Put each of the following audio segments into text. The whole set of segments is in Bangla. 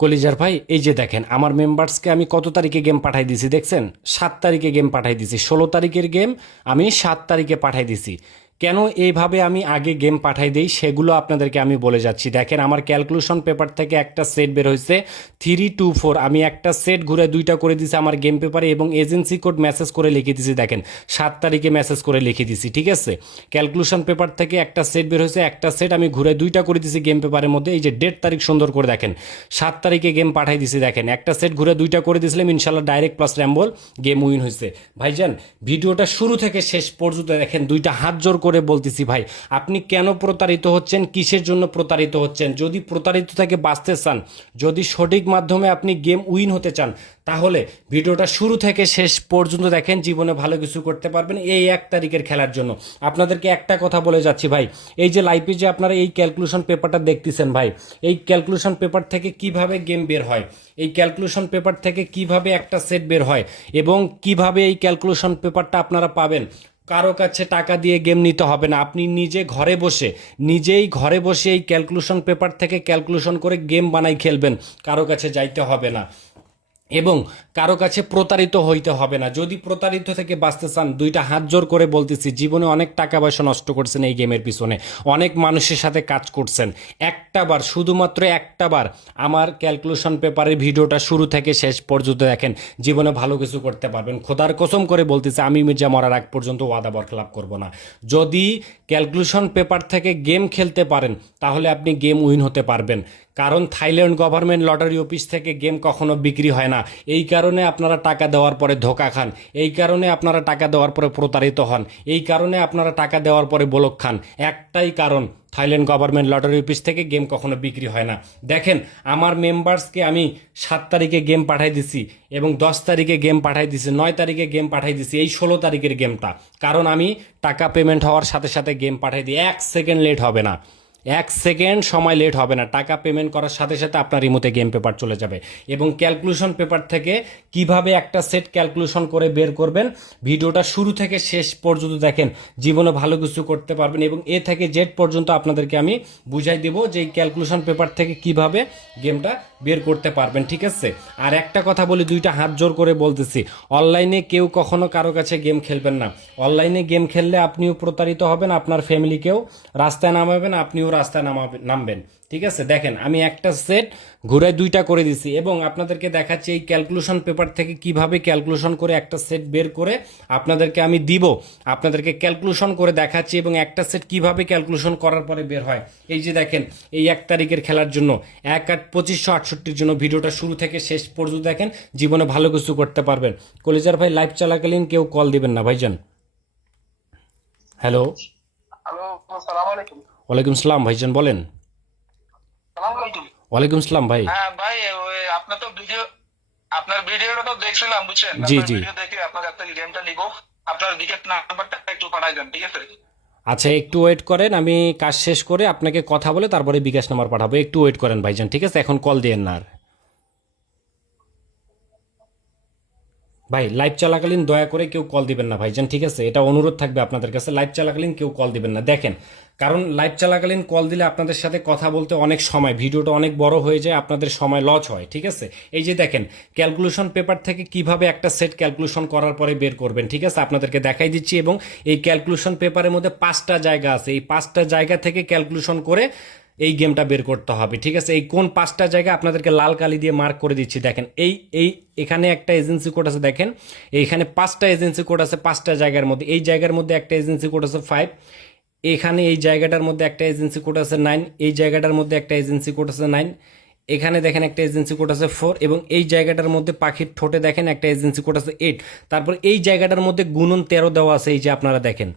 কলিজার ভাই, এই যে দেখেন আমার মেম্বার্সকে আমি কত তারিখে গেম পাঠাই দিছি দেখছেন? 7 তারিখে গেম পাঠাই দিছি। 16 তারিখের গেম আমি 7 তারিখে পাঠাই দিছি। কেন এইভাবে আমি আগে গেম পাঠাই দিই সেগুলো আপনাদেরকে আমি বলে যাচ্ছি। দেখেন আমার ক্যালকুলেশন পেপার থেকে একটা সেট বের হয়েছে 324। আমি একটা সেট ঘুরে দুইটা করে দিছি আমার গেম পেপারে এবং এজেন্সি কোড মেসেজ করে লিখে দিছি। দেখেন 7 তারিখে মেসেজ করে লিখে দিছি, ঠিক আছে? ক্যালকুলেশন পেপার থেকে একটা সেট বের হয়েছে, একটা সেট আমি ঘুরে দুইটা করে দিছি গেম পেপারের মধ্যে। এই যে ডেট তারিখ সুন্দর করে দেখেন, 7 তারিখে গেম পাঠাই দিছি। দেখেন একটা সেট ঘুরে দুইটা করে দিয়েছিলাম, ইনশাল্লাহ direct plus Rumble game win হয়েছে। ভাইজান ভিডিওটা শুরু থেকে শেষ পর্যন্ত দেখেন, দুইটা হাত জোর করে বলতেছি ভাই, আপনি কেন প্রতারিত হচ্ছেন, কিসের জন্য প্রতারিত হচ্ছেন? যদি প্রতারিত থেকে বাঁচতে চান, যদি সঠিক মাধ্যমে আপনি গেম উইন হতে চান, তাহলে ভিডিওটা শুরু থেকে শেষ পর্যন্ত দেখেন, জীবনে ভালো কিছু করতে পারবেন এই 1 তারিখের খেলার জন্য। আপনাদেরকে একটা কথা বলে যাচ্ছি ভাই, এই যে লাইভে যে আপনারা এই ক্যালকুলেশন পেপারটা দেখতেছেন ভাই, এই ক্যালকুলেশন পেপার থেকে কিভাবে গেম বের হয়, এই ক্যালকুলেশন পেপার থেকে কিভাবে একটা সেট বের হয়, এবং কিভাবে এই ক্যালকুলেশন পেপারটা আপনারা পাবেন। কারো কাছে টাকা দিয়ে গেম নিতে হবে না, আপনি নিজে ঘরে বসে, নিজেই ঘরে বসে এই ক্যালকুলেশন পেপার থেকে ক্যালকুলেশন করে গেম বানাই খেলবেন। কারো কাছে যাইতে হবে না এবং কারো কাছে প্রতারিত হইতে হবে না। যদি প্রতারিত থেকে বাঁচতে চান, দুইটা হাত জোর করে বলতেছি, জীবনে অনেক টাকা পয়সা নষ্ট করছেন এই গেমের পিছনে, অনেক মানুষের সাথে কাজ করছেন, একটা বার, শুধুমাত্র একটা বার আমার ক্যালকুলেশন পেপারের ভিডিওটা শুরু থেকে শেষ পর্যন্ত দেখেন, জীবনে ভালো কিছু করতে পারবেন। খোদার কসম করে বলতেছি, আমি মির্জা মরার আগ পর্যন্ত ওয়াদা বরখেলাপ করব না। যদি ক্যালকুলেশন পেপার থেকে গেম খেলতে পারেন, তাহলে আপনি গেম উইন হতে পারবেন। কারণ থাইল্যান্ড গভর্নমেন্ট লটারি অফিস থেকে গেম কখনো বিক্রি হয় না। এই কারণে আপনারা টাকা দেওয়ার পরে ধোকা খান, এই কারণে আপনারা টাকা দেওয়ার পরে প্রতারিত হন, এই কারণে আপনারা টাকা দেওয়ার পরে বলক খান। একটাই কারণ, থাইল্যান্ড গভর্নমেন্ট লটারি অফিস থেকে গেম কখনো বিক্রি হয় না। দেখেন আমার মেম্বার্সকে আমি 7 তারিখে গেম পাঠাই দিছি এবং 10 তারিখে গেম পাঠাই দিছি, 9 তারিখে গেম পাঠাই দিছি, এই 16 তারিখের গেমটা। কারণ আমি টাকা পেমেন্ট হওয়ার সাথে সাথে গেম পাঠাই দিই, 1 সেকেন্ড লেট হবে না, 1 সেকেন্ড সময় লেট হবে না। টাকা পেমেন্ট করার সাথে সাথে আপনার রিমোতে গেম পেপার চলে যাবে। এবং ক্যালকুলেশন পেপার থেকে কিভাবে একটা সেট ক্যালকুলেশন করে বের করবেন, ভিডিওটা শুরু থেকে শেষ পর্যন্ত দেখেন, জীবনে ভালো কিছু করতে পারবেন। এবং এ থেকে জেড পর্যন্ত আপনাদেরকে আমি বুঝাই দেবো যে এই ক্যালকুলেশন পেপার থেকে কিভাবে গেমটা বের করতে পারবেন, ঠিক আছে? আর একটা কথা বলি, দুইটা হাত জোর করে বলতেছি, অনলাইনে কেউ কখনো কারো কাছে গেম খেলবেন না। অনলাইনে গেম খেললে আপনিও প্রতারিত হবেন, আপনার ফ্যামিলিকেও রাস্তায় নামাবেন, আপনিও রাস্তায় নামবেন, ঠিক আছে? দেখেন আমি একটা সেট ঘুরে দুইটা করে দিছি এবং আপনাদেরকে দেখাচ্ছি এই ক্যালকুলেশন পেপার থেকে কিভাবে ক্যালকুলেশন করে একটা সেট বের করে আপনাদেরকে আমি দিব। আপনাদেরকে ক্যালকুলেশন করে দেখাচ্ছি এবং একটা সেট কিভাবে ক্যালকুলেশন করার পরে বের হয়। এই যে দেখেন, এই 1 তারিখের খেলার জন্য 1/8/2568 জন্য ভিডিওটা শুরু থেকে শেষ পর্যন্ত দেখেন, জীবনে ভালো কিছু করতে পারবেন। কলিজার ভাই, লাইভ চলাকালীন কেউ কল দিবেন না ভাইজান। হ্যালো। হ্যালো, আসসালামু আলাইকুম। ওয়ালাইকুম সালাম ভাইজান, বলেন। আসসালামু আলাইকুম। ওয়ালাইকুম সালাম ভাই। হ্যাঁ ভাই, ওই আপনার ভিডিওটা তো দেখছিলাম, বুঝছেন? জি আপনার জি। ভিডিও দেখে আপনার কাছ থেকে গেমটা নিব। আপনার বিকেট নাম্বারটা একটু পাঠাই দেন, ঠিক আছে? আচ্ছা একটু ওয়েট করেন, আমি কাজ শেষ করে আপনাকে কথা বলে তারপরে বিকাশ নাম্বার পাঠাবো। একটু ওয়েট করেন ভাইজান, ঠিক আছে? এখন কল দিয়েন না আর। ভাই লাইভ চলাকালীন দয়া করে কেউ কল দিবেন না ভাইজান, ঠিক আছে? এটা অনুরোধ থাকবে আপনাদের কাছে, লাইভ চলাকালীন কেউ কল দিবেন না। দেখেন, কারণ লাইভ চলাকালীন কল দিলে আপনাদের সাথে কথা বলতে অনেক সময়, ভিডিওটা অনেক বড় হয়ে যায়, আপনাদের সময় লস হয়, ঠিক আছে? এই যে দেখেন, ক্যালকুলেশন পেপার থেকে কিভাবে একটা সেট ক্যালকুলেশন করার পরে বের করবেন, ঠিক আছে? আপনাদেরকে দেখাই দিচ্ছি। এবং এই ক্যালকুলেশন পেপারের মধ্যে 5টা জায়গা আছে, এই 5টা জায়গা থেকে ক্যালকুলেশন করে এই গেমটা বের করতে হবে, ঠিক আছে? এই কোন 5টা জায়গা আপনাদেরকে লাল কালি দিয়ে মার্ক করে দিচ্ছি। দেখেন এই এই এখানে একটা এজেন্সি কোড আছে, দেখেন এইখানে 5টা এজেন্সি কোড আছে 5টা জায়গার মধ্যে। এই জায়গার মধ্যে একটা এজেন্সি কোড আছে 5, এখানে এই জায়গাটার মধ্যে একটা এজেন্সি কোড আছে 9, এই জায়গাটার মধ্যে একটা এজেন্সি কোড আছে 9, এখানে দেখেন একটা এজেন্সি কোড আছে 4, এবং এই জায়গাটার মধ্যে পাখির ঠোঁটে দেখেন একটা এজেন্সি কোড আছে 8। তারপর এই জায়গাটার মধ্যে গুণন 13 দেওয়া আছে, এই যে আপনারা দেখেন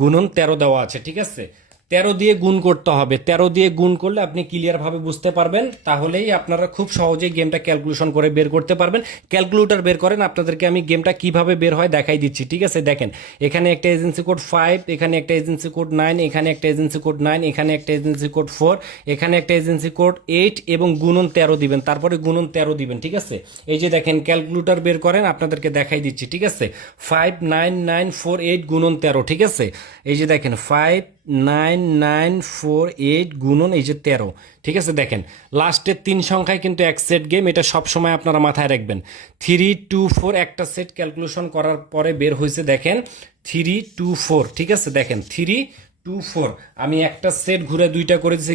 গুণন 13 দেওয়া আছে, ঠিক আছে? 13 দিয়ে গুণ করতে হবে, 13 দিয়ে গুণ করলে আপনি ক্লিয়ারভাবে বুঝতে পারবেন, তাহলেই আপনারা খুব সহজেই গেমটা ক্যালকুলেশন করে বের করতে পারবেন। ক্যালকুলেটর বের করেন, আপনাদেরকে আমি গেমটা কিভাবে বের হয় দেখাই দিচ্ছি, ঠিক আছে? দেখেন এখানে একটা এজেন্সি কোড 5, এখানে একটা এজেন্সি কোড 9, এখানে একটা এজেন্সি কোড 9, এখানে একটা এজেন্সি কোড 4, এখানে একটা এজেন্সি কোড 8 এবং গুণন 13 দিবেন, তারপরে গুণন 13 দিবেন, ঠিক আছে? এই যে দেখেন ক্যালকুলেটর বের করেন, আপনাদেরকে দেখাই দিচ্ছি, ঠিক আছে? 5 9 9 4 8 গুণন 13, ঠিক আছে? এই যে দেখেন 5 9948 গুণন এই যে 13, ঠিক আছে। দেখেন লাস্টের 3 সংখ্যায় কিন্তু এক সেট গেম, এটা সবসময় আপনারা মাথায় রাখবেন। 324 একটা সেট ক্যালকুলেশন করার পরে বের হয়েছে দেখেন 324, ঠিক আছে। দেখেন 324 আমি একটা সেট ঘুরে দুইটা করে দিয়েছি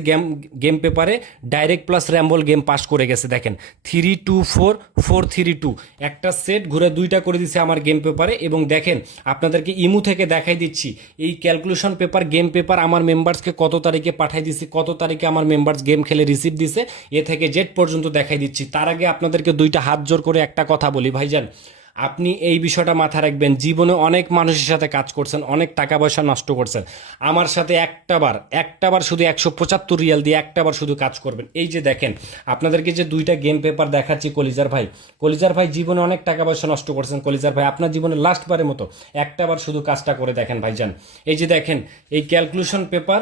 গেম পেপারে, direct plus Rumble game pass করে গেছে। দেখেন 324432 একটা সেট ঘুরে দুইটা করে দিয়েছে আমার গেম পেপারে। এবং দেখেন আপনাদেরকে ইমু থেকে দেখাই দিচ্ছি এই ক্যালকুলেশন পেপার গেম পেপার আমার মেম্বার্সকে কত তারিখে পাঠাই দিছি, কত তারিখে আমার মেম্বার্স গেম খেলে রিসিভ দিছে, এ থেকে জেড পর্যন্ত দেখাই দিচ্ছি। তার আগে আপনাদেরকে দুইটা হাত জোর করে একটা কথা বলি ভাইজান, আপনি এই বিষয়টা মাথায় রাখবেন। জীবনে অনেক মানুষের সাথে কাজ করছেন, অনেক টাকা পয়সা নষ্ট করছেন, আমার সাথে একটাবার শুধু 175 রিয়াল দিয়ে একটাবার শুধু কাজ করবেন। এই যে দেখেন আপনাদেরকে যে দুইটা গেম পেপার দেখাচ্ছি, কলিজার ভাই জীবনে অনেক টাকা পয়সা নষ্ট করছেন। কলিজার ভাই আপনার জীবনে লাস্টবারের মতো একটাবার শুধু কাজটা করে দেখেন ভাইজান। এই যে দেখেন এই ক্যালকুলেশন পেপার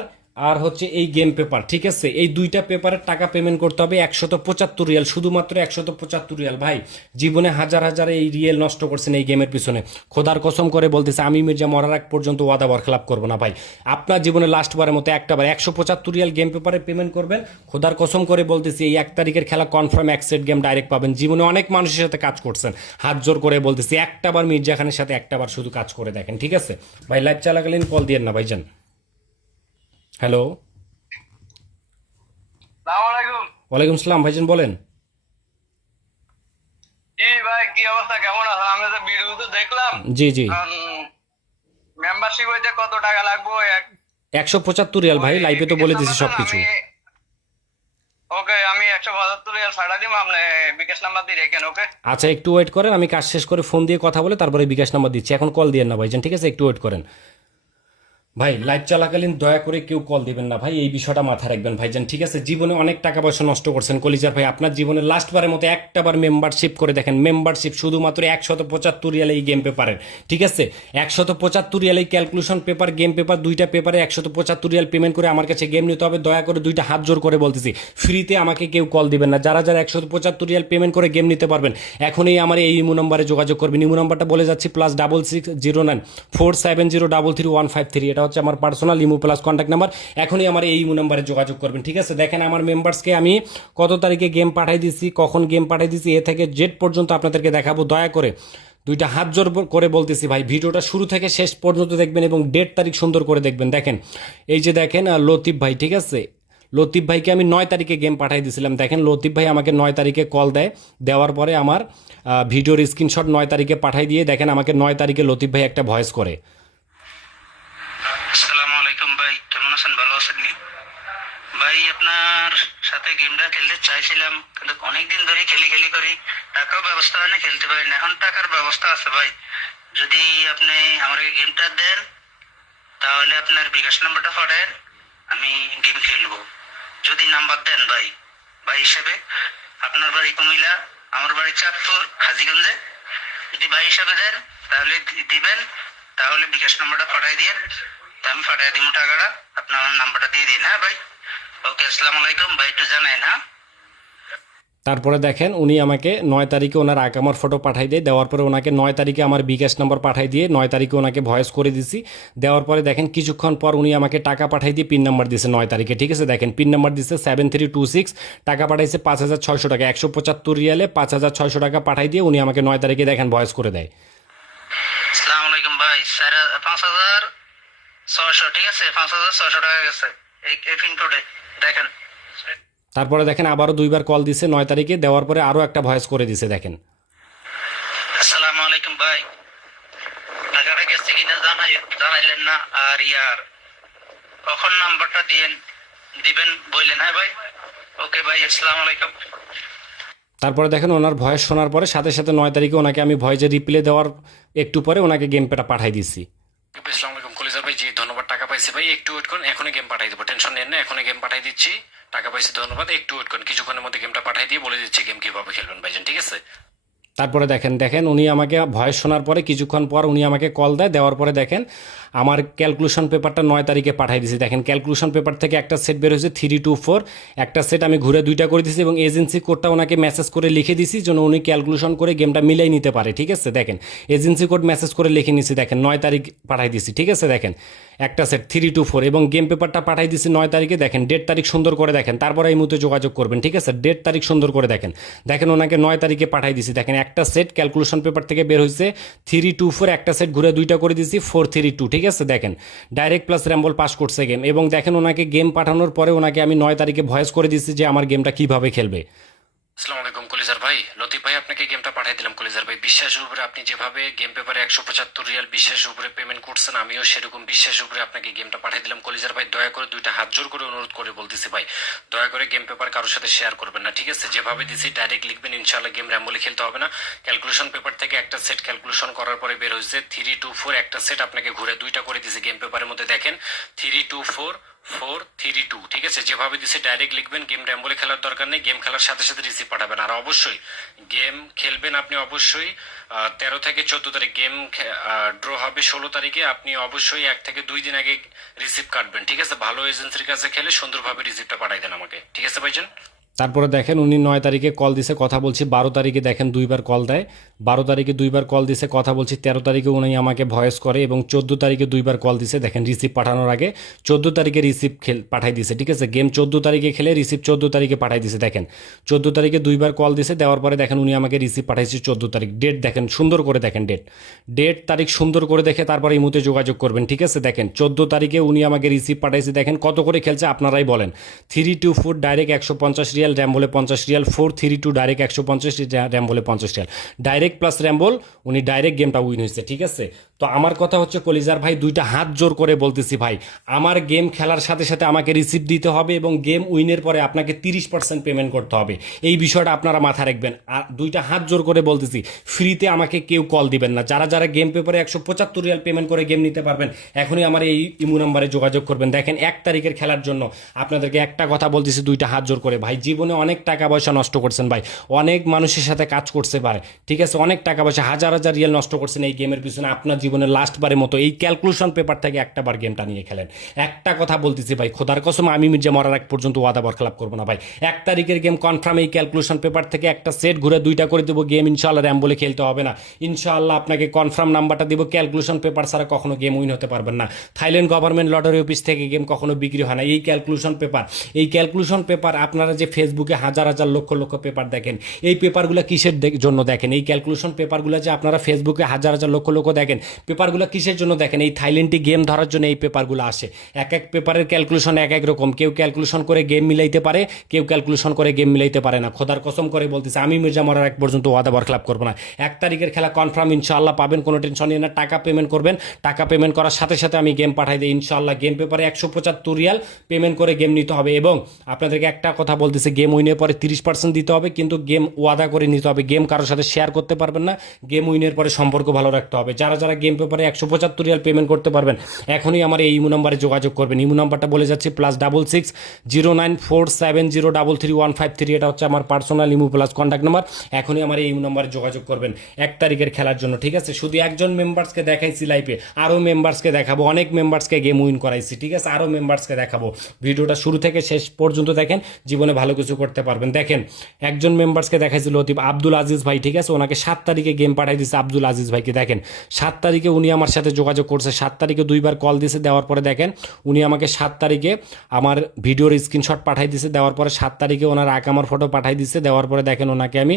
আর হচ্ছে এই গেম পেপার, ঠিক আছে। এই দুইটা পেপারের টাকা পেমেন্ট করতে হবে 175 রিয়াল, শুধুমাত্র 175 রিয়াল। ভাই জীবনে হাজার হাজার এই রিয়েল নষ্ট করছেন এই গেমের পিছনে। খোদার কসম করে বলতেছে আমি মির্জা মরার আগ পর্যন্ত ওয়াদা বরখেলাপ করবো না ভাই। আপনার জীবনে লাস্টবারের মতো একটাবার 175 রিয়াল গেম পেপারে পেমেন্ট করবেন। খোদার কসম করে বলতেছি এই 1 তারিখের খেলা কনফার্ম এক সেট গেম ডাইরেক্ট পাবেন। জীবনে অনেক মানুষের সাথে কাজ করছেন, হাত জোর করে বলতেছি একটাবার মির্জা খানের সাথে একটাবার শুধু কাজ করে দেখেন, ঠিক আছে ভাই। লাইভ চালাকালীন কল দিয়েন না ভাইজান। হ্যালো, আসসালামু আলাইকুম। ওয়ালাইকুম সালাম ভাইজান, বলেন। জি ভাই, কি অবস্থা, কেমন আছেন? আমি তো ভিডিও তো দেখলাম। জি জি, মেম্বারশিপ হইতে কত টাকা লাগবে? 175 রিয়াল ভাই, লাইভে তো বলে দিছি সবকিছু। ওকে, আমি 175 রিয়াল ছাড়া দিব, আপনি বিকাশ নাম্বার দিয়ে রেখেন। ওকে আচ্ছা একটু ওয়েট করেন, আমি কাজ শেষ করে ফোন দিয়ে কথা বলে তারপরে বিকাশ নাম্বার দিচ্ছি, এখন কল দিয়েন না ভাইজান, ঠিক আছে। একটু ওয়েট করেন ভাই, লাইভ চলাকালীন দয়া করে কেউ কল দিবেন না ভাই, এই বিষয়টা মাথায় রাখবেন ভাইজান, ঠিক আছে। জীবনে অনেক টাকা পয়সা নষ্ট করছেন কলিজার ভাই, আপনার জীবনে লাস্টবারের মতো একটাবার মেম্বারশিপ করে দেখেন। মেম্বারশিপ শুধুমাত্র 175 রিয়াল এই গেম পেপারের, ঠিক আছে। 175 রিয়াল এই ক্যালকুলেশন পেপার গেম পেপার দুইটা পেপারে 175 রিয়াল পেমেন্ট করে আমার কাছে গেম নিতে হবে। দয়া করে দুইটা হাত জোর করে বলতেছি ফ্রিতে আমাকে কেউ কল দিবেন না। যারা যারা 175 রিয়াল পেমেন্ট করে গেম নিতে পারবেন এখনই আমার এই ইমো নম্বরে যোগাযোগ করবেন। ইমো নম্বরটা বলে যাচ্ছি +660947033153, এটা হচ্ছে আমার personal imo plus contact number. এখনই আমার এই ইমো নাম্বারে যোগাযোগ করবেন, ঠিক আছে। দেখেন আমার মেম্বার্সকে আমি কত তারিখে গেম পাঠাই দিছি, কখন গেম পাঠাই দিছি, এ থেকে জেড পর্যন্ত আপনাদেরকে দেখাবো। দয়া করে দুইটা হাত জোর করে বলতেছি ভাই, ভিডিওটা শুরু থেকে শেষ পর্যন্ত দেখবেন এবং ডেট তারিখ সুন্দর করে দেখবেন। দেখেন এই যে দেখেন লতিফ ভাই, ঠিক আছে। লতিফ ভাইকে আমি 9 তারিখে গেম পাঠাই দিয়েছিলাম। দেখেন লতিফ ভাই আমাকে 9 তারিখে কল দেয়, দেওয়ার পরে আমার ভিডিওর স্ক্রিনশট 9 তারিখে পাঠাই দিয়ে দেখেন আমাকে 9 তারিখে লতিফ ভাই একটা ভয়েস করে। আসসালামু আলাইকুম ভাই, কেমন আছেন? ভালো আছেন নি? ভাই আপনার সাথে গেমটা খেলতে চাইছিলাম, কিন্তু অনেকদিন ধরে খেলি করি টাকাও ব্যবস্থা হয় না, খেলতে পারি না। এখন টাকার ব্যবস্থা আছে ভাই, যদি আপনি আমাকে গেমটা দেন তাহলে আপনার বিকাশ নাম্বারটা পাঠান, আমি গেম খেলবো। যদি নাম্বার দেন ভাই, ভাই হিসেবে আপনার বাড়ি কুমিল্লা, আমার বাড়ি চাঁদপুর হাজীগঞ্জে, যদি ভাই হিসাবে দেন তাহলে দিবেন, তাহলে বিকাশ নাম্বারটা পাঠাই দিন, আমি পাঠাই দিব টাকাটা, আপনার নাম্বারটা দিয়ে দিন। হ্যাঁ ভাই, ওকে, আসসালামু আলাইকুম ভাই, একটু জানাই না। তারপরে দেখেন উনি আমাকে 9 তারিখে ওনার আকামার ফটো পাঠাই দিয়ে, দেওয়ার পরে ওনাকে 9 তারিখে আমার বিকাশ নাম্বার পাঠাই দিয়ে 9 তারিখে ওনাকে ভয়েস করে দিছি। দেওয়ার পরে দেখেন কিছুক্ষণ পর উনি আমাকে টাকা পাঠাই দিয়ে পিন নাম্বার দিয়েছে 9 তারিখে, ঠিক আছে। দেখেন পিন নাম্বার দিচ্ছে 7326, টাকা পাঠাইছে 5600 টাকা, 175 রিয়ালে 5600 টাকা পাঠাই দিয়ে উনি আমাকে 9 তারিখে দেখেন ভয়েস করে দেয়। আসসালামু আলাইকুম ভাই, 5600, ঠিক আছে, 5600 টাকা গেছে এই পিন কোডে, দেখেন। তারপরে দেখেন আবারও 2বার কল দিছে 9 তারিখে, দেওয়ার পরে আরও একটা ভয়েস করে দিছে দেখেন। আসসালামু আলাইকুম ভাই, টাকাটা গেছে কিনা জানাইলেন না, আর ইয়ার কখন নাম্বারটা দিবেন বললেন। হ্যাঁ ভাই, ওকে ভাই, আসসালামু আলাইকুম। তারপরে দেখেন ওনার ভয়েস শোনার পরে সাথে সাথে 9 তারিখে ওনাকে আমি ভয়েসে রিপ্লে দেওয়ার একটু পরে ওনাকে গেম পেটা পাঠাই দিচ্ছি। আসসালামু আলাইকুম কলিজার ভাই, জি ধন্যবাদ, টাকা পাইছি ভাই, একটু ওয়েট করুন, এখনই গেম পাঠাই দেবো, টেনশন নেন না, এখনই গেম পাঠাই দিচ্ছি, টাকা পাইছি ধন্যবাদ, একটু ওয়েট করুন, কিছুক্ষণের মধ্যে গেমটা পাঠাই দিয়ে বলে দিচ্ছি গেম কিভাবে খেলবেন ভাইজান, ঠিক আছে। তারপরে দেখেন উনি আমাকে ভয়েস শোনার পরে কিছুক্ষণ পর উনি আমাকে কল দেয়, দেওয়ার পরে দেখেন আমার ক্যালকুলেশন পেপারটা 9 তারিখে পাঠাই দিয়েছি। দেখেন ক্যালকুলেশন পেপার থেকে একটা সেট বের হয়েছে 324, একটা সেট আমি ঘুরে 2টা করে দিয়েছি এবং এজেন্সি কোডটা ওনাকে মেসেজ করে লিখে দিয়েছি যেন উনি ক্যালকুলেশন করে গেমটা মিলাই নিতে পারে, ঠিক আছে। দেখেন এজেন্সি কোড মেসেজ করে লিখে নিয়েছি, দেখেন 9 তারিখ পাঠাই দিয়েছি, ঠিক আছে। দেখেন একটা সেট 324 এবং গেম পেপারটা পাঠাই দিছি 9 তারিখে। দেখেন ডেট তারিখ সুন্দর করে দেখেন, তারপরে এই মুহূর্তে যোগাযোগ করবেন, ঠিক আছে? ডেট তারিখ সুন্দর করে দেখেন। দেখেন ওনাকে 9 তারিখে পাঠাই দিছি। দেখেন একটা সেট ক্যালকুলেশন পেপার থেকে বের হয়েছে 324, একটা সেট ঘুরে দুইটা করে দিছি 432, ঠিক আছে? দেখেন ডাইরেক্ট প্লাস র্যাম্বল পাস করছে গেম। এবং দেখেন ওনাকে গেম পাঠানোর পরে ওনাকে আমি 9 তারিখে ভয়েস করে দিছি যে আমার গেমটা কিভাবে খেলবে। আসসালামু আলাইকুম কলিজার ভাই, লতিফ ভাই আপনাকে গেমটা পাঠিয়ে দিলাম। কলিজার ভাই বিশ্বাসের উপরে আপনি যেভাবে গেম পেপারে 175 রিয়াল বিশ্বাসের উপরে পেমেন্ট করছেন, আমিও সেরকম বিশ্বাসের উপরে আপনাকে গেমটা পাঠিয়ে দিলাম। কলিজার ভাই দয়া করে দুইটা হাত জোর করে অনুরোধ করে বলতেছি ভাই, দয়া করে গেম পেপার কারোর সাথে শেয়ার করবেন না, ঠিক আছে? যেভাবে দিছি ডাইরেক্ট লিখবেন, ইনশাআল্লাহ গেম র্যাম্বলে খেলতে হবে না। ক্যালকুলেশন পেপার থেকে একটা সেট ক্যালকুলেশন করার পরে বের হয়েছে 324, একটা সেট আপনাকে ঘুরে দুইটা করে দিছি গেম পেপারের মধ্যে। দেখেন 324 432, ঠিক আছে? যেভাবে দিছে ডাইরেক্ট লিখবেন, গেম র্যাম্বলে খেলার দরকার নেই, গেম খেলার সাথে সাথে রিসিভ পাঠাবেন। আর অবশ্যই গেম খেলবেন আপনি অবশ্যই 13 থেকে 14 তারিখ গেম ড্র হবে 16 তারিখে। আপনি অবশ্যই 1 থেকে 2 দিন আগে রিসিভ কাটবেন, ঠিক আছে? ভালো এজেন্সির কাছে খেলে সুন্দরভাবে রিসিভটা পাঠাই দেন আমাকে, ঠিক আছে ভাইজান? তারপরে দেখেন উনি 9 তারিখে কল দিছে, কথা বলছি। 12 তারিখে দেখেন দুইবার কল দেয়, 12 তারিখে দুইবার কল দিছে, কথা বলছি। 13 তারিখে উনি আমাকে ভয়েস করে এবং 14 তারিখে দুইবার কল দিছে। দেখেন রিসিভ পাঠানোর আগে 14 তারিখে রিসিভ পাঠাই দিছে, ঠিক আছে? গেম 14 তারিখে খেলে রিসিভ 14 তারিখে পাঠাই দিছে। দেখেন 14 তারিখে দুইবার কল দিছে, দেওয়ার পরে দেখেন উনি আমাকে রিসিভ পাঠাইছে 14 তারিখ। ডেট দেখেন সুন্দর করে দেখেন, ডেট তারিখ সুন্দর করে দেখে তারপরে এই মুহূর্তে যোগাযোগ করবেন, ঠিক আছে? দেখেন 14 তারিখে উনি আমাকে রিসিভ পাঠাইছে। দেখেন কত করে খেলছে আপনারাই বলেন। 324 ডাইরেক্ট 150 রিয়াল, র্যাম্বলে 50 রিয়াল, 432 ডাইরেক্ট 150, র্যাম্বলে 50 রিয়াল, ডাইরেক্ট প্লাস র্যাম্বল, উনি ডাইরেক্ট গেমটা উইন হয়েছে, ঠিক আছে? তো আমার কথা হচ্ছে কলিজার ভাই, দুইটা হাত জোর করে বলতেছি ভাই, আমার গেম খেলার সাথে সাথে আমাকে রিসিভ দিতে হবে এবং গেম উইনের পরে আপনাকে 30% পেমেন্ট করতে হবে। এই বিষয়টা আপনারা মাথা রাখবেন। আর দুইটা হাত জোর করে বলতেছি, ফ্রিতে আমাকে কেউ কল দিবেন না। যারা যারা গেম পেপারে 175 রিয়াল পেমেন্ট করে গেম নিতে পারবেন, এখনই আমার এই ইমো নাম্বারে যোগাযোগ করবেন। দেখেন 1 তারিখের খেলার জন্য আপনাদেরকে একটা কথা বলতেছি, দুইটা হাত জোর করে ভাই, জীবনে অনেক টাকা পয়সা নষ্ট করছেন ভাই, অনেক মানুষের সাথে কাজ করছে ভাই, ঠিক আছে? অনেক টাকা পয়সা হাজার হাজার রিয়াল নষ্ট করছেন এই গেমের পিছনে। আপনার জীবনের লাস্টবারের মতো এই ক্যালকুলেশন পেপার থেকে একটা বার গেমটা নিয়ে খেলেন। একটা কথা বলতেছি ভাই, খোদার কসম আমি মির্জা মরার আগ পর্যন্ত ওয়াদা বরখলাপ করবো না ভাই। 1 তারিখের গেম কনফার্ম, এই ক্যালকুলেশন পেপার থেকে একটা সেট ঘুরে দুইটা করে দেবো গেম, ইনশাআল্লাহ র্যাম্বলে খেলতে হবে না। ইনশাআল্লাহ আপনাকে কনফার্ম নাম্বারটা দিব। ক্যালকুলেশন পেপার ছাড়া কখনো গেম উইন হতে পারবেন না। থাইল্যান্ড গভর্নমেন্ট লটারি অফিস থেকে গেম কখনো বিক্রি হয় না। এই ক্যালকুলেশন পেপার আপনারা যে ফেসবুকে হাজার হাজার লক্ষ লক্ষ পেপার দেখেন, এই পেপারগুলো কিসের জন্য দেখেন? এই ক্যালকুলেশন পেপারগুলো যে আপনারা ফেসবুকে হাজার হাজার লক্ষ লক্ষ দেখেন, পেপারগুলো কিসের জন্য দেখেন? এই থাইল্যান্ডে গেম ধরার জন্য এই পেপারগুলো আসে। এক এক পেপারের ক্যালকুলেশন এক এক রকম। কেউ ক্যালকুলেশন করে গেম মিলাইতে পারে, কেউ ক্যালকুলেশন করে গেম মিলাইতে পারে না। খোদার কসম করে বলতেছে, আমি মির্জা মরার এক পর্যন্ত ওয়াদা বরখলাপ করবো না। 1 তারিখের খেলা কনফার্ম, ইনশাআল্লাহ পাবেন, কোনো টেনশন নিয়ে না। টাকা পেমেন্ট করবেন, টাকা পেমেন্ট করার সাথে সাথে আমি গেম পাঠাই দিই ইনশাআল্লাহ। গেম পেপারে 175 রিয়াল পেমেন্ট করে গেম নিতে হবে। এবং আপনাদেরকে একটা কথা বলতেছে, গেম উইনের পরে 30% দিতে হবে, কিন্তু গেম ওয়াদা করে নিতে হবে। গেম কারোর সাথে শেয়ার করতে পারবেন না। গেম উইনের পরে সম্পর্ক ভালো রাখতে হবে। যারা যারা গেম পেপারে 175 রিয়াল পেমেন্ট করতে পারবেন, এখনই আমার এই ইমো নাম্বারে যোগাযোগ করবেন। ইমো নাম্বারটা বলে যাচ্ছি, +66 09470333153। এটা হচ্ছে আমার personal imo plus contact number. এখনই আমার এই ইমো নাম্বারে যোগাযোগ করবেন 1 তারিখের খেলার জন্য, ঠিক আছে? শুধু একজন মেম্বার্সকে দেখাইছি লাইভে, আরও মেম্বার্সকে দেখাবো, অনেক মেম্বার্সকে গেম উইন করাইছি, ঠিক আছে? আরও মেম্বার্সকে দেখাবো। ভিডিওটা শুরু থেকে শেষ পর্যন্ত দেখেন, জীবনে ভালো কিছু করতে পারবেন। দেখেন একজন মেম্বার্সকে দেখাইছিল লতিফ, আব্দুল আজিজ ভাই, ঠিক আছে? ওনাকে 7 তারিখে গেম পাঠাই দিচ্ছে আব্দুল আজিজ ভাইকে। দেখেন 7 তারিখে উনি আমার সাথে যোগাযোগ করছে, 7 তারিখে দুইবার কল দিছে। দেওয়ার পরে দেখেন উনি আমাকে 7 তারিখে আমার ভিডিওর স্ক্রিনশট পাঠাই দিছে। দেওয়ার পরে 7 তারিখে ওনার আকামার ফটো পাঠাই দিচ্ছে। দেওয়ার পরে দেখেন ওনাকে আমি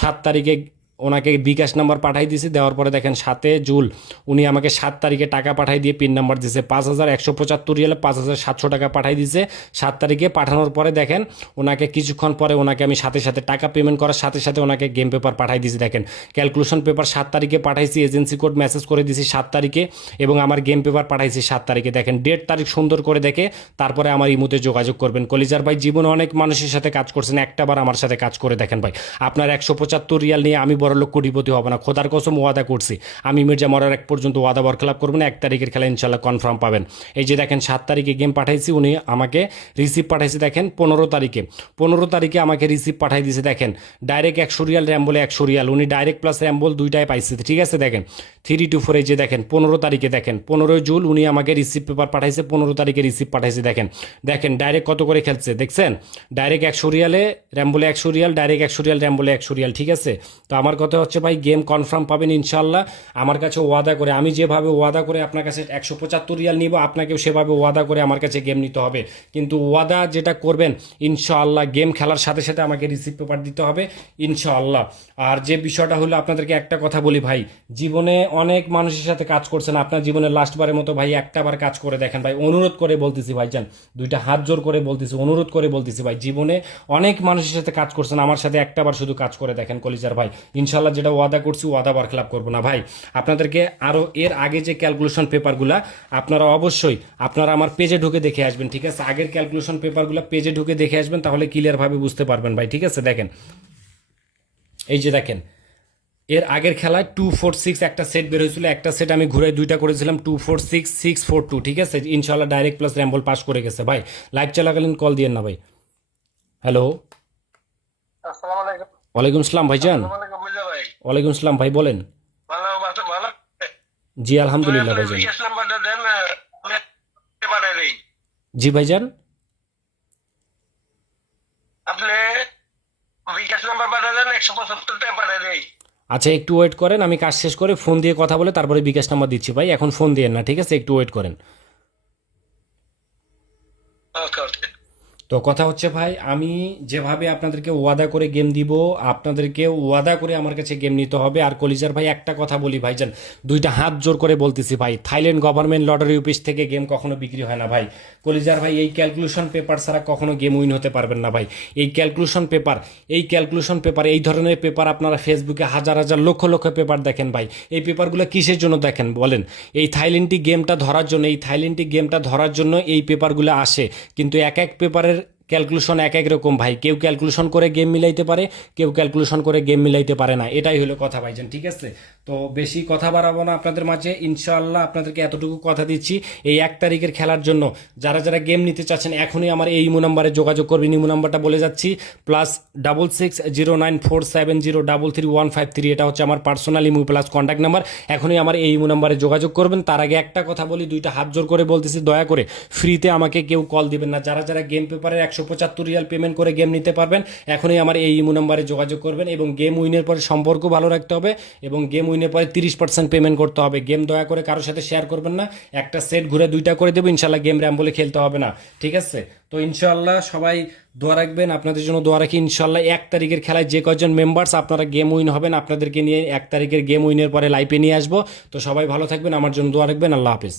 7 তারিখে ওনাকে বিকাশ নাম্বার পাঠাই দিয়েছি। দেওয়ার পরে দেখেন 7 জুন উনি আমাকে 7 তারিখে টাকা পাঠাই দিয়ে পিন নাম্বার দিয়েছে 5175 রিয়ালে 5700 টাকা পাঠাই দিয়েছে 7 তারিখে। পাঠানোর পরে দেখেন ওনাকে কিছুক্ষণ পরে ওনাকে আমি সাথে সাথে টাকা পেমেন্ট করার সাথে সাথে ওনাকে গেম পেপার পাঠাই দিয়েছি। দেখেন ক্যালকুলেশন পেপার 7 তারিখে পাঠাইছি, এজেন্সি কোড মেসেজ করে দিয়েছি 7 তারিখে, এবং আমার গেম পেপার পাঠাইছি 7 তারিখে। দেখেন ডেট তারিখ সুন্দর করে দেখে তারপরে আমার ইমোতে যোগাযোগ করবেন। কলিজার ভাই জীবনে অনেক মানুষের সাথে কাজ করছেন, একটাবার আমার সাথে কাজ করে দেখেন ভাই। আপনার 175 রিয়াল নিয়ে আমি বড় লোক কোটিপতি হবে না, খোদার কসম ওয়াদা করছি। আমি মির্জা মরার এক পর্যন্ত ওয়াদা বরখলাপ করবো না। 1 তারিখের খেলা ইনশাল্লাহ কনফার্ম পাবেন। এই যে দেখেন 7 তারিখে গেম পাঠাইছি, উনি আমাকে রিসিভ পাঠাইছে দেখেন 15 তারিখে আমাকে রিসিভ পাঠাই দিয়েছে। দেখেন ডাইরেক্ট 100 রিয়াল, র্যাম বলে 100 রিয়াল, উনি ডাইরেক্ট প্লাস র্যাম বল দুইটাই পাইছে, ঠিক আছে? দেখেন 324 এই যে দেখেন 15 তারিখে, দেখেন 15 জুন উনি আমাকে রিসিভ পেপার পাঠাইছে, 15 তারিখে রিসিভ পাঠাইছে। দেখেন দেখেন ডাইরেক্ট কত করে খেলছে দেখছেন, ডাইরেক্ট 100 রিয়ালে, র্যাম বলে 100 রিয়াল, ডাইরেক্ট 100 রিয়াল, র্যাম বলে 100 রিয়াল, ঠিক আছে? তো আমার কথা হচ্ছে ভাই গেম কনফার্ম পাবেন ইনশাল্লাহ আমার কাছে ওয়াদা করে। আমি যেভাবে ওয়াদা করে আপনার কাছে 175 রিয়াল নিব, আপনাকেও সেভাবে ওয়াদা করে আমার কাছে গেম নিতে হবে। কিন্তু ওয়াদা যেটা করবেন ইনশাআল্লাহ গেম খেলার সাথে সাথে আমাকে রিসিভ পেপার দিতে হবে ইনশাআল্লাহ। আর যে বিষয়টা হলো আপনাদেরকে একটা কথা বলি ভাই, জীবনে অনেক মানুষের সাথে কাজ করছেন, আপনার জীবনে লাস্টবারের মতো ভাই একটাবার কাজ করে দেখেন ভাই, অনুরোধ করে বলতেছি ভাইজান, দুইটা হাত জোর করে বলতেছি, অনুরোধ করে বলতেছি ভাই, জীবনে অনেক মানুষের সাথে কাজ করছেন, আমার সাথে একটাবার শুধু কাজ করে দেখেন কলিজার ভাই। ইনশাল্লাহ যেটা ওয়াদা করছি ওয়াদা বারখেলাপ করবো না ভাই। আপনাদেরকে আরও এর আগে যে ক্যালকুলেশন পেপারগুলা আপনারা অবশ্যই আপনারা আমার পেজে ঢুকে দেখে আসবেন, ঠিক আছে? আগের ক্যালকুলেশন পেপারগুলো পেজে ঢুকে দেখে আসবেন, তাহলে ক্লিয়ারভাবে বুঝতে পারবেন ভাই, ঠিক আছে? দেখেন এই যে দেখেন এর আগের খেলায় 246 একটা সেট বের হয়েছিল, একটা সেট আমি ঘুরে দুইটা করেছিলাম 246 642, ঠিক আছে? ইনশাল্লাহ ডাইরেক্ট প্লাস র্যাম্বল পাস করে গেছে ভাই। লাইভ চলাকালীন কল দিয়েন না ভাই। হ্যালো, আসসালামু আলাইকুম। ওয়ালাইকুম আসসালাম ভাইজান। আসসালামু আলাইকুম বুঝা ভাই। ওয়ালাইকুম আসসালাম ভাই, বলেন। ভালো ভালো। জি আলহামদুলিল্লাহ ভাইজান। বিকাশ নাম্বারটা দেন, আমি পাঠাই দেই। জি ভাইজান। আপনি বিকাশ নাম্বার পাঠাই দেন, 175 টাকা পাঠাই দেই। আচ্ছা একটু ওয়েট করেন, আমি কাজ শেষ করে ফোন দিয়ে কথা বলে তারপরে বিকাশ নাম্বার দিচ্ছি ভাই, এখন ফোন দিয়েন না, ঠিক আছে? একটু ওয়েট করেন। ওকে ওকে। তো কথা হচ্ছে ভাই, আমি যেভাবে আপনাদেরকে ওয়াদা করে গেম দিব, আপনাদেরকে ওয়াদা করে আমার কাছে গেম নিতে হবে। আর কলিজার ভাই একটা কথা বলি ভাইজান, দুইটা হাত জোর করে বলতেছি ভাই, থাইল্যান্ড গভর্নমেন্ট লটারি অফিস থেকে গেম কখনো বিক্রি হয় না ভাই। কলিজার ভাই এই ক্যালকুলেশন পেপার ছাড়া কখনো গেম উইন হতে পারবেন না ভাই। এই ক্যালকুলেশন পেপার এই ধরনের পেপার আপনারা ফেসবুকে হাজার হাজার লক্ষ লক্ষ পেপার দেখেন ভাই। এই পেপারগুলো কিসের জন্য দেখেন বলেন? এই থাইল্যান্ডি গেমটা ধরার জন্য এই পেপারগুলো আসে। কিন্তু এক এক পেপারের ক্যালকুলেশন এক এক রকম ভাই, কেউ ক্যালকুলেশন করে গেম মিলাইতে পারে, কেউ ক্যালকুলেশন করে গেম মিলাইতে পারে না, এটাই হলো কথা ভাইজান, ঠিক আছে? তো বেশি কথা বাড়াবো না আপনাদের মাঝে, ইনশাআল্লাহ আপনাদেরকে এতটুকু কথা দিচ্ছি, এই 1 তারিখের খেলার জন্য যারা যারা গেম নিতে চাচ্ছেন এখনই আমার এই ইমো নাম্বারে যোগাযোগ করবেন। ইমো নাম্বারটা বলে যাচ্ছি, +660947033153, এটা হচ্ছে আমার personal imo plus contact number. এখনই আমার এই ইমো নাম্বারে যোগাযোগ করবেন। তার আগে একটা কথা বলি, দুইটা হাত জোর করে বলতেছি, দয়া করে ফ্রিতে আমাকে কেউ কল দিবেন না। যারা যারা গেম পেপারের 175 রিয়াল পেমেন্ট করে গেম নিতে পারবেন এখনই আমার এই ইমো নাম্বারে যোগাযোগ করবেন। এবং গেম উইনের পরে সম্পর্ক ভালো রাখতে হবে, এবং গেম উইনের পরে 30% পেমেন্ট করতে হবে। গেম দয়া করে কারোর সাথে শেয়ার করবেন না, একটা সেট ঘুরে দুইটা করে দেবো ইনশাল্লাহ, গেম র্যাম বলে খেলতে হবে না, ঠিক আছে? তো ইনশাল্লাহ সবাই দোয়া রাখবেন, আপনাদের জন্য দোয়া রাখি। ইনশাল্লাহ 1 তারিখের খেলায় যে কয়জন মেম্বার্স আপনারা গেম উইন হবেন আপনাদেরকে নিয়ে 1 তারিখের গেম উইনের পরে লাইভে নিয়ে আসবো। তো সবাই ভালো থাকবেন, আমার জন্য দোয়া রাখবেন। আল্লাহ হাফেজ।